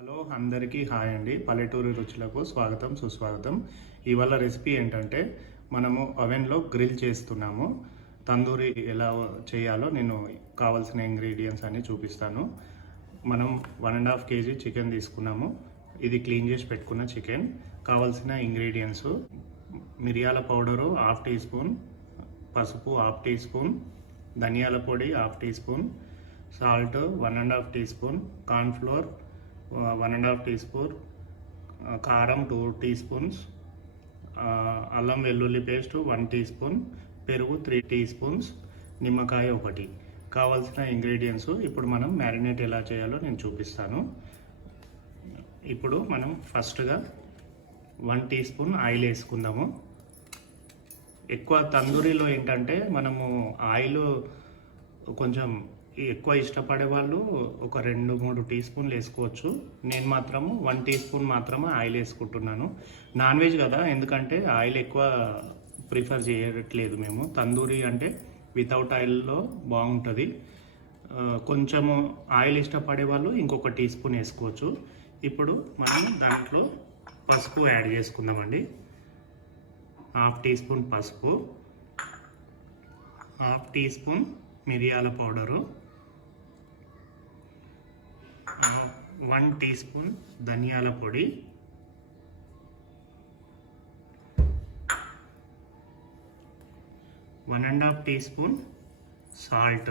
Hello అందరికీ hi అండి. పల్లెటూరి రుచులకు స్వాగతం సుస్వాగతం. ఇవాళ రెసిపీ ఏంటంటే మనము అవెన్లో గ్రిల్ చేస్తున్నాము. తందూరి ఎలా చేయాలో నేను కావాల్సిన ఇంగ్రీడియంట్స్ అన్ని చూపిస్తాను. మనం 1.5 kg చికెన్ తీసుకున్నాము. ఇది క్లీన్ చేసి పెట్టుకున్న చికెన్. కావాల్సిన ఇంగ్రీడియంట్స్ మిరియాల పౌడరు 1/2 టీ స్పూన్, పసుపు 1/2 టీ స్పూన్, ధనియాల పొడి 1/2 teaspoon, salt 1.5 teaspoon, cornflour 1.5 teaspoon, కారం 2 టీ స్పూన్స్, అల్లం వెల్లుల్లి పేస్ట్ 1 టీ స్పూన్, పెరుగు 3 టీ స్పూన్స్, నిమ్మకాయ 1. కావాల్సిన ఇంగ్రీడియంట్స్ ఇప్పుడు మనం మ్యారినేట్ ఎలా చేయాలో నేను చూపిస్తాను. ఇప్పుడు మనం ఫస్ట్గా 1 టీ స్పూన్ ఆయిల్ వేసుకుందాము. ఎక్కువ తందూరిలో ఏంటంటే మనము ఆయిల్ కొంచెం ఎక్కువ ఇష్టపడే వాళ్ళు ఒక 2-3 టీ స్పూన్లు వేసుకోవచ్చు. నేను మాత్రం 1 టీ స్పూన్ మాత్రమే ఆయిల్ వేసుకుంటున్నాను. నాన్ వెజ్ కదా, ఎందుకంటే ఆయిల్ ఎక్కువ ప్రిఫర్ చేయట్లేదు మేము. తందూరి అంటే వితౌట్ ఆయిల్లో బాగుంటుంది. కొంచెము ఆయిల్ ఇష్టపడే వాళ్ళు ఇంకొక టీ స్పూన్ వేసుకోవచ్చు. ఇప్పుడు మనం దాంట్లో పసుపు యాడ్ చేసుకుందామండి. 1/2 టీ స్పూన్ పసుపు, 1/2 టీ స్పూన్ మిరియాల పౌడరు, 1 టీ స్పూన్ ధనియాల పొడి, 1.5 teaspoon salt,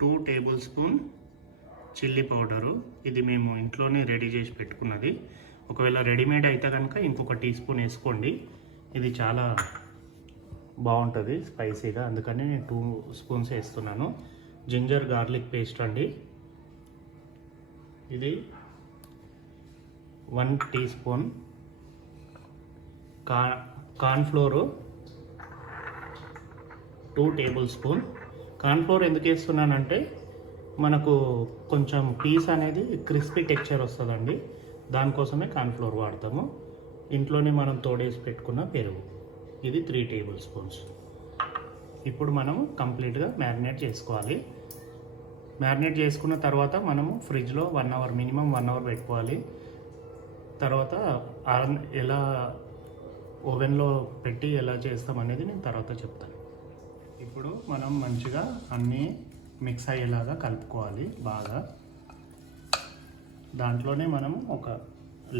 2 tablespoon chilli powder. ఇది మేము ఇంట్లోనే రెడీ చేసి పెట్టుకున్నది. ఒకవేళ రెడీమేడ్ అయితే కనుక ఇంకొక టీ స్పూన్ వేసుకోండి. ఇది చాలా బాగుంటుంది స్పైసీగా, అందుకని నేను 2 స్పూన్స్ వేస్తున్నాను. జింజర్ గార్లిక్ పేస్ట్ అండి, ఇది 1 teaspoon. Cornflour 2 tablespoon. Cornflour ఎందుకు వేస్తున్నానంటే మనకు కొంచెం పీస్ అనేది క్రిస్పీ టెక్స్చర్ వస్తుందండి, దానికోసమే కార్న్ఫ్లోర్ వాడతాము. ఇంట్లోనే మనం తోడేసి పెట్టుకున్న పెరుగు, ఇది 3 టేబుల్ స్పూన్స్. ఇప్పుడు మనము కంప్లీట్గా మ్యారినేట్ చేసుకోవాలి. మ్యారినేట్ చేసుకున్న తర్వాత మనము ఫ్రిడ్జ్లో 1 అవర్, మినిమం 1 అవర్ పెట్టుకోవాలి. తర్వాత ఎలా ఓవెన్లో పెట్టి ఎలా చేస్తాం అనేది నేను తర్వాత చెప్తాను. ఇప్పుడు మనం మంచిగా అన్నీ మిక్స్ అయ్యేలాగా కలుపుకోవాలి బాగా. దాంట్లోనే మనము ఒక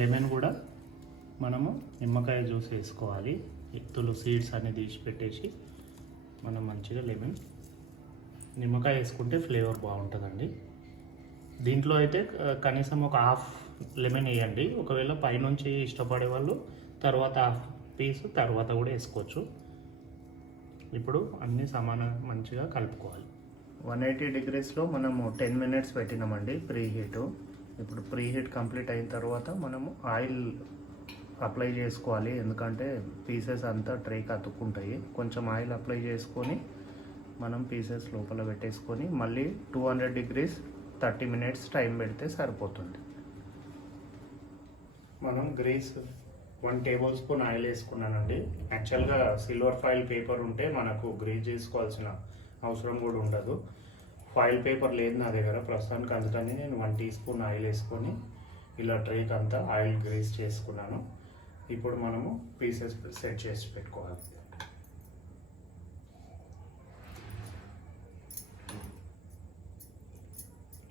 లెమన్ కూడా మనము నిమ్మకాయ జ్యూస్ వేసుకోవాలి. ఎత్తులు సీడ్స్ అన్ని తీసి పెట్టేసి మనం మంచిగా నిమ్మకాయ వేసుకుంటే ఫ్లేవర్ బాగుంటుందండి. దీంట్లో అయితే కనీసం ఒక 1/2 లెమన్ వేయండి. ఒకవేళ పైనుంచి ఇష్టపడే వాళ్ళు తర్వాత 1/2 పీసు తర్వాత కూడా వేసుకోవచ్చు. ఇప్పుడు అన్నీ మంచిగా కలుపుకోవాలి. 180 డిగ్రీస్లో మనము 10 మినిట్స్ పెట్టినామండి ప్రీ హీటు. ఇప్పుడు ప్రీ హీట్ కంప్లీట్ అయిన తర్వాత మనము ఆయిల్ అప్లై చేసుకోవాలి, ఎందుకంటే పీసెస్ అంతా ట్రేకి అతుక్కుంటాయి. కొంచెం ఆయిల్ అప్లై చేసుకొని మనం పీసెస్ లోపల పెట్టేసుకొని మళ్ళీ 200 డిగ్రీస్ 30 మినిట్స్ టైం పెడితే సరిపోతుంది. మనం గ్రీస్ 1 టేబుల్ స్పూన్ ఆయిల్ వేసుకున్నానండి. యాక్చువల్గా సిల్వర్ ఫాయిల్ పేపర్ ఉంటే మనకు గ్రీస్ చేసుకోవాల్సిన అవసరం కూడా ఉండదు. ఫాయిల్ పేపర్ లేదు నా దగ్గర ప్రస్తుతానికి, అందుకని నేను 1 టీ స్పూన్ ఆయిల్ వేసుకొని ఇలా ట్రేక్ అంతా ఆయిల్ గ్రీస్ చేసుకున్నాను. ఇప్పుడు మనము పీసెస్ సెట్ చేసి పెట్టుకోవాలి.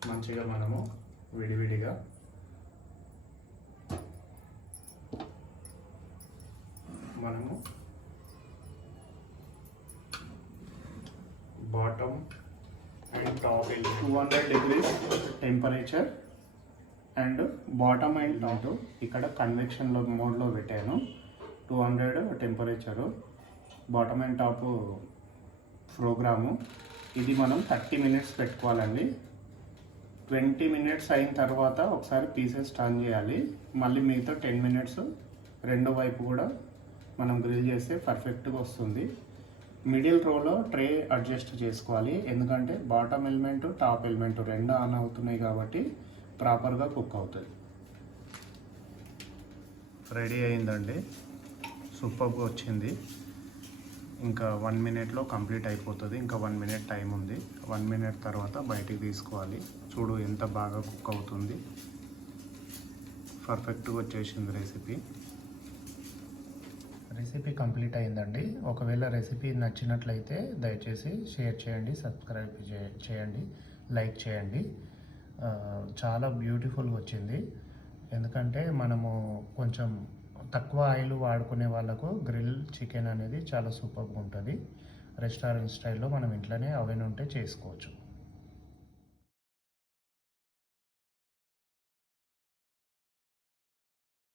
మంచిగా మనము విడివిడిగా మనము bottom and top 200 degrees temperature and bottom and top ఇక్కడ కన్వెక్షన్లో మోడ్లో పెట్టాను. 200 temperature, bottom and top programme. ఇది మనం 30 మినిట్స్ పెట్టుకోవాలండి. 20 మినిట్స్ అయిన తర్వాత ఒకసారి పీసెస్ టర్న్ చేయాలి. మళ్ళీ మిగతా 10 మినిట్స్ రెండో వైపు కూడా మనం గ్రిల్ చేస్తే పర్ఫెక్ట్గా వస్తుంది. మిడిల్ రోలో ట్రే అడ్జస్ట్ చేసుకోవాలి, ఎందుకంటే బాటమ్ ఎలిమెంట్ టాప్ ఎలిమెంట్ రెండు ఆన్ అవుతున్నాయి కాబట్టి ప్రాపర్గా కుక్ అవుతుంది. రెడీ అయిందండి, సూపర్గా వచ్చింది. ఇంకా 1 మినిట్లో కంప్లీట్ అయిపోతుంది. ఇంకా 1 మినిట్ టైం ఉంది. 1 మినిట్ తర్వాత బయటికి తీసుకోవాలి. చూడు ఎంత బాగా కుక్ అవుతుంది. పర్ఫెక్ట్గా వచ్చేసింది రెసిపీ. రెసిపీ కంప్లీట్ అయిందండి. ఒకవేళ రెసిపీ నచ్చినట్లయితే దయచేసి షేర్ చేయండి, సబ్స్క్రైబ్ చేయండి, లైక్ చేయండి. చాలా బ్యూటిఫుల్గా వచ్చింది. ఎందుకంటే మనము కొంచెం తక్కువ ఆయిల్ వాడుకునే వాళ్ళకు గ్రిల్ చికెన్ అనేది చాలా సూపర్గా ఉంటుంది. రెస్టారెంట్ స్టైల్లో మనం ఇంట్లోనే అవెన్ ఉంటే చేసుకోవచ్చు.